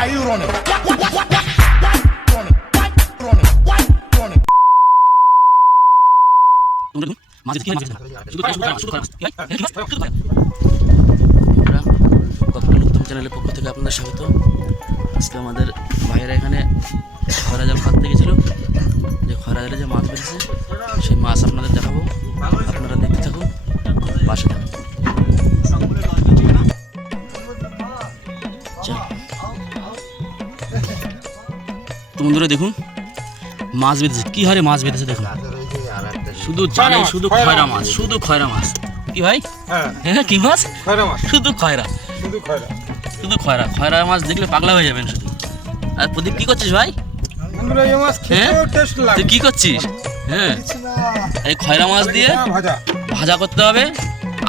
are you running? উত্তম চ্যানেলের পক্ষ থেকে আপনাদের স্বাগত। আজকে আমাদের ভাইয়েরা এখানে খয়রা জাল পাততে গেছিল, যে খয়রা জালে যে মাছ বেরিয়েছে সেই মাছ আপনাদের দেখাবো, আপনারা দেখতে থাকুন, পাশে থাকুন। তো বন্ধুরা দেখুন মাছ বেঁধেছে, কি হারে মাছ বেঁধেছে দেখুন, শুধু জালে শুধু খয়রা মাছ, শুধু খয়রা মাছ। কি ভাই? হ্যাঁ কি মাছ? খয়রা মাছ, শুধু খয়রা, শুধু খয়রা। খয়রা মাছ দেখলে পাগলা হয়ে যাবেন শুধু। আর প্রদীপ কি করছিস ভাই? তুই কি করছিস? হ্যাঁ এই খয়রা মাছ দিয়ে ভাজা করতে হবে,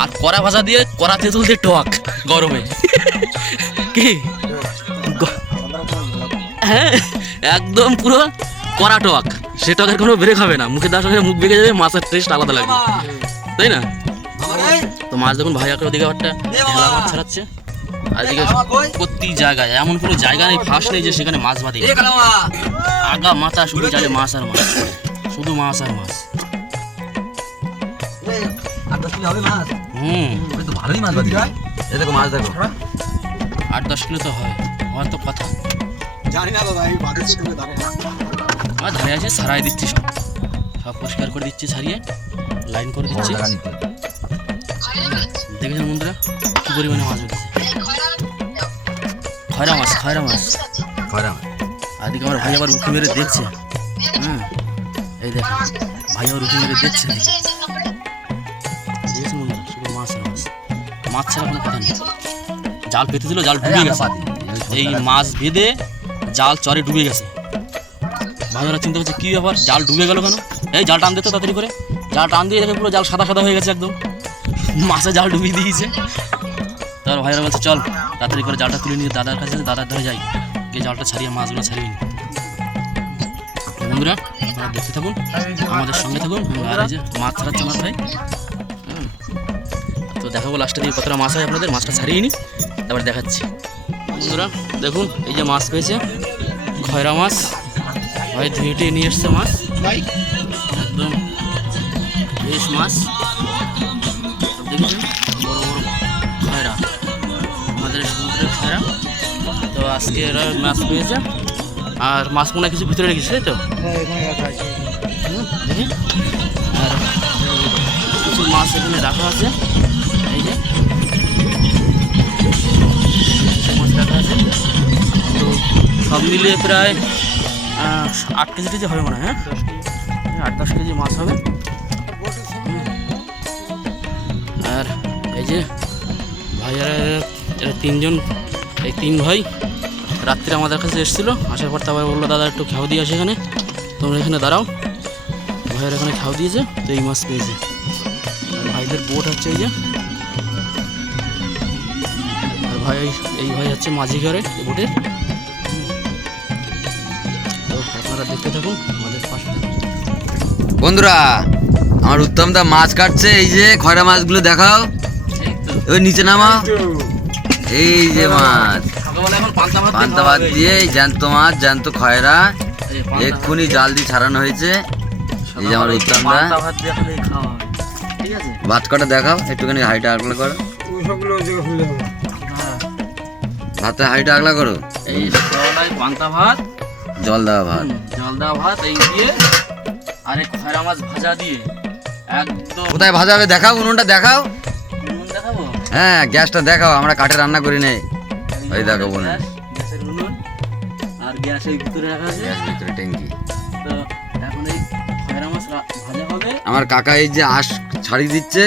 আর কড়া ভাজা দিয়ে কড়া তেঁতুল টক গরমে। কি হ্যাঁ একদম পুরো কড়া টক, সে টকের কোনো ব্রেক হবে না, মুখে দেওয়ার সঙ্গে মুখ বেঁকে যাবে, মাছের টেস্ট আলাদা লাগবে, তাই না? তো মাছ দেখুন ভাই একটা ওদিকে একটা ঢেলা মাছ ছাড়াচ্ছে, আজকে প্রতি জায়গায় এমন কোনো জায়গা নেই, ফাঁস নেই যে সেখানে মাছ বাঁধে, আগা মাথা শুধু জালে মাছ আর মাছ, শুধু মাছ আর মাছ। ভালোই মাছ বাঁধি ভাই, এই দেখো মাছ দেখো 8-10 কিলো তো হয়, হয়তো কথা জানি না দাদা, এই বাঁধেছে তুমি দেখো আর ধরে আছে, সারাই দিচ্ছি, সব পরিষ্কার করে দিচ্ছি, সারিয়ে লাইন করে দিচ্ছি। দেখেছেন বন্ধুরা কি পরিমাণে মাছ উঠেছে, খয়রা মাছ, খয়রা মাছ, খয়রা মাছ। আদিকে আমার ভাই আবার উঁকি মেরে দেখছে। হ্যাঁ এই দেখো ভাই আবার উঁকি মেরে দেখছে, দেখেছেন বন্ধুরা শুধু মাছ আর মাছ, মাছ ছাড়া কোনো কথা নেই। জাল পেতেছিল, জাল ডুবে গেছে, এই মাছ বেঁধে জাল চরে ডুবে গেছে। ভাইরা চিন্তা করছে কি ব্যাপার, জাল ডুবে গেল কেন? এই জাল টান দিত তাড়াতাড়ি করে, জাল টান দিয়ে দেখে পুরো জাল সাদা সাদা হয়ে গেছে একদম, মাছে জাল ডুবিয়ে দিয়েছে। তারপর ভাইরা বলছে চল তাড়াতাড়ি করে জালটা তুলে নিয়ে দাদার কাছে, দাদার ধরে যাই, গিয়ে জালটা ছাড়িয়ে মাছগুলো ছাড়িয়ে নিই। বন্ধুরা আপনারা দেখতে থাকুন, আমাদের সঙ্গে থাকুন, আর এই যে মাছ ছাড়াচ্ছে আমার ভাই। তো দেখাবো লাস্টে দিয়ে কতটা মাছ হয় আপনাদের, মাছটা ছাড়িয়ে নিই তারপর দেখাচ্ছি। বন্ধুরা দেখুন এই যে মাছ পেয়েছে, খয়রা মাছ, ভাই ধুয়ে টুয়ে নিয়ে এসছে মাছ, একদম বেশ মাছ, দেখেছেন বড় বড় খয়রা, আমাদের সমুদ্রের খয়রা। তো আজকে এরা মাছ পেয়েছে, আর মাছ মনে হয় কিছু ভিতরে রেখেছে, তাই তো? দেখি আর কিছু মাছ এখানে রাখা আছে, এই যে মাছ রাখা আছে। তো সব মিলিয়ে প্রায় 8 কেজি টেজি হবে মনে হয়, হ্যাঁ 8-10 কেজি মাছ হবে। আর এই যে ভাইয়ারা এরা 3 জন, এই 3 ভাই রাত্রে আমাদের কাছে এসেছিলো, আসার পর তারপর বললো দাদা একটু খেয়াও দিয়ে আসে এখানে, তোমরা এখানে দাঁড়াও। ভাইয়ের এখানে খেয়াও দিয়েছে, তো এই মাছ পেয়েছে। ভাইদের বোট হচ্ছে এই যে, আর ভাই এই ভাই হচ্ছে মাঝি ঘরে এই বোটের। তো আপনারা দেখতে থাকুন, আমাদের পাশে থাকুন। বন্ধুরা আমার উত্তম দা মাছ কাটছে, এই যে খয়রা মাছগুলো দেখাও, ওই নিচে নামাও, এই যে মাছ পান্তা ভাত দিয়ে জ্যান্ত মাছ, জ্যান্ত খয়রা এক্ষুনি জাল দিয়ে ছাড়ানো হয়েছে। এই যে আমার উত্তম দা ভাত কটা দেখাও, একটুখানি হাইটা আগলা করো, ভাতে হাইটা আগলা করো, এই পান্তা ভাত, জল দেওয়া ভাত, জল দেওয়া ভাত এই দিয়ে, আর এই খয়রা মাছ ভাজা দিয়ে একদম। কোথায় ভাজা হবে দেখাও, উনুনটা দেখাও, উনুন দেখাবো, হ্যাঁ গ্যাসটা দেখাও, আমরা কাঠে রান্না করি নাই, ওই দেখো উনুন, গ্যাসের উনুন, আর গ্যাসের ভিতরে রাখা আছে, গ্যাস ভিতরে ট্যাঙ্কি। তো এখন এই খয়রা মাছ ভাজা হবে। আমার কাকা এই যে আঁশ ছাড়িয়ে দিচ্ছে,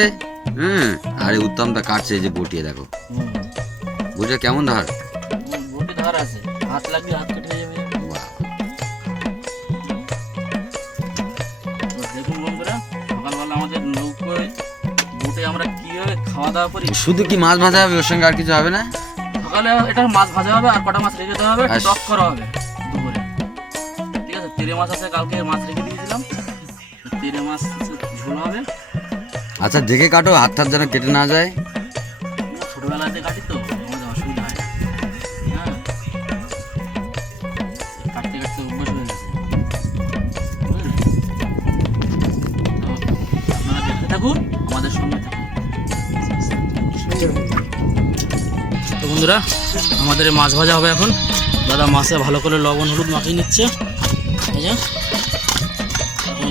হ্যাঁ, আর এই উত্তমটা কাটছে, এই যে বটিয়ে দেখো, বুঝে কেমন ধার, বটি ধার আছে, হাত লাগলে হাত কেটে যাবে। দেখুন বন্ধুরা সকালবেলা আমাদের নৌকোয় বোটে আমরা কিভাবে খাওয়া দাওয়া করি। শুধু কি মাছ ভাজা হবে, ওর সঙ্গে আর কিছু হবে না? সকালে এটা মাছ ভাজা হবে, আর কটা মাছ রেখে দেওয়া হবে, টক করা হবে দুপুরে, ঠিক আছে? তেরে মাছ আছে, কালকে মাছ রেখে দিয়েছিলাম, তেরে মাছ ঝোল হবে। আচ্ছা দেখে কাটো, হাত টাত যেন কেটে না যায়। ছোটবেলাতে কাটি তো আমাদের অসুবিধা হয় না, হ্যাঁ বন্ধুরা, আমাদের এই মাছ ভাজা হবে এখন। দাদা মাছে ভালো করে লবণ হলুদ মাখিয়ে নিচ্ছে। এই যে এখন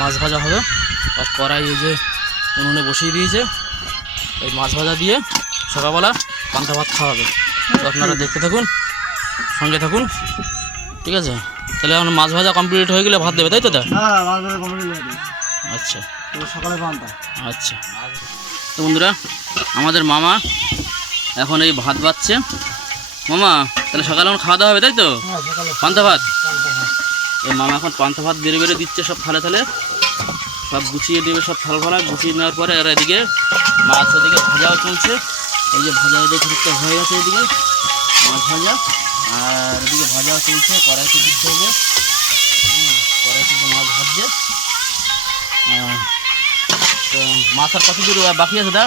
মাছ ভাজা হবে। আর কড়াই এই যে উনুনে বসিয়ে দিয়েছে। এই মাছ ভাজা দিয়ে সকালবেলা পান্তা ভাত খাওয়া হবে। তো আপনারা দেখতে থাকুন, সঙ্গে থাকুন, ঠিক আছে? তাহলে এখন মাছ ভাজা কমপ্লিট হয়ে গেলে ভাত দেবে, তাই তো দা? হ্যাঁ, মাছ ভাজা কমপ্লিট হয়ে গেছে। আচ্ছা তো সকালে পান্তা। আচ্ছা। তো বন্ধুরা, আমাদের মামা এখন এই ভাত বাচ্ছে। মামা, তাহলে সকালে এখন খাওয়া দাওয়া হবে, তাই তো? হ্যাঁ, সকালে পান্তা ভাত। পান্তা ভাত। এই মামা এখন পান্তা ভাত বেড়ে বেড়ে দিচ্ছে সব থালে থালে। সব গুছিয়ে দেবে, সব থাল ফালা গুছিয়ে নেওয়ার পরে আর এদিকে মাছ এদিকে ভাজাও চলছে। এই যে ভাজা এদিকে খানিকটা হয়ে গেছে, এদিকে মাছ ভাজা। আর এদিকে ভাজাও চলছে, কড়াইতে দিচ্ছে হবে। কড়াইতে মাছ ভাজছে। তো মাছ আর কত দূর বাকি আছে দা?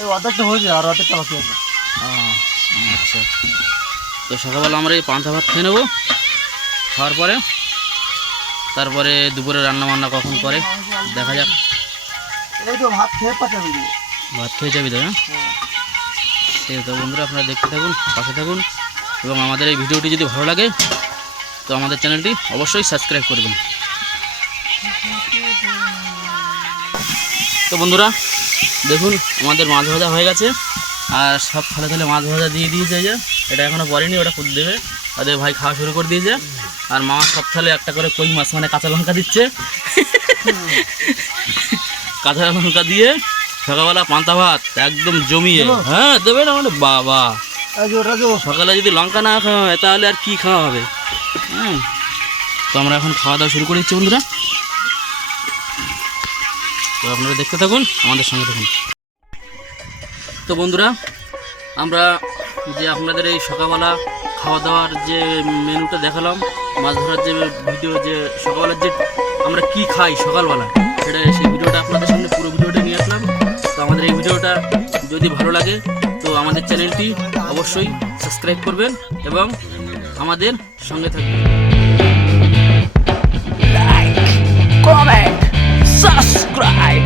এই অর্ধেকটা হয়েছে, আর অর্ধেকটা বাকি আছে। আচ্ছা। তো সকালবেলা আমরা এই পান্তা ভাত খেয়ে নেবো। খাওয়ার পরে তারপরে দুপুরে রান্না বান্না কখন করে দেখা যাক। এই তো ভাত খেয়ে পাঠাবি। ভাত খেয়ে যাবি তো? হ্যাঁ, ঠিক আছে। তো বন্ধুরা, আপনারা দেখতে থাকুন, পাশে থাকুন, এবং আমাদের এই ভিডিওটি যদি ভালো লাগে তো আমাদের চ্যানেলটি অবশ্যই সাবস্ক্রাইব করবেন। তো বন্ধুরা দেখুন, আমাদের মাছ ভাজা হয়ে গেছে। আর সব থালে থালে মাছ ভাজা দিয়ে দিয়েছে। যে এটা এখনও পড়েনি, ওটা খুদ দেবে। ওদের ভাই খাওয়া শুরু করে দিয়েছে। আর মামা সব থালে একটা করে কই মাছ মানে কাঁচা লঙ্কা দিচ্ছে। কাঁচা লঙ্কা দিয়ে সকালবেলা পান্তা ভাত একদম জমিয়ে। হ্যাঁ, দেবে না মানে বাবা। সকালে যদি লঙ্কা না খাওয়া হয় তাহলে আর কি খাওয়া হবে? হ্যাঁ, তো আমরা এখন খাওয়া দাওয়া শুরু করে দিচ্ছি বন্ধুরা। তো আপনারা দেখতে থাকুন, আমাদের সঙ্গে থাকুন। তো বন্ধুরা, আমরা যে আপনাদের এই সকালবেলা খাওয়া দাওয়ার যে মেনুটা দেখালাম, মাছ ধরার যে ভিডিও, যে সকালবেলার যে আমরা কি খাই সকালবেলা, সেটা সেই ভিডিওটা আপনাদের সামনে পুরো ভিডিওটা নিয়ে আসলাম। তো আমাদের এই ভিডিওটা যদি ভালো লাগে তো আমাদের চ্যানেলটি অবশ্যই সাবস্ক্রাইব করবেন এবং আমাদের সঙ্গে থাকবেন। Like, comment, subscribe.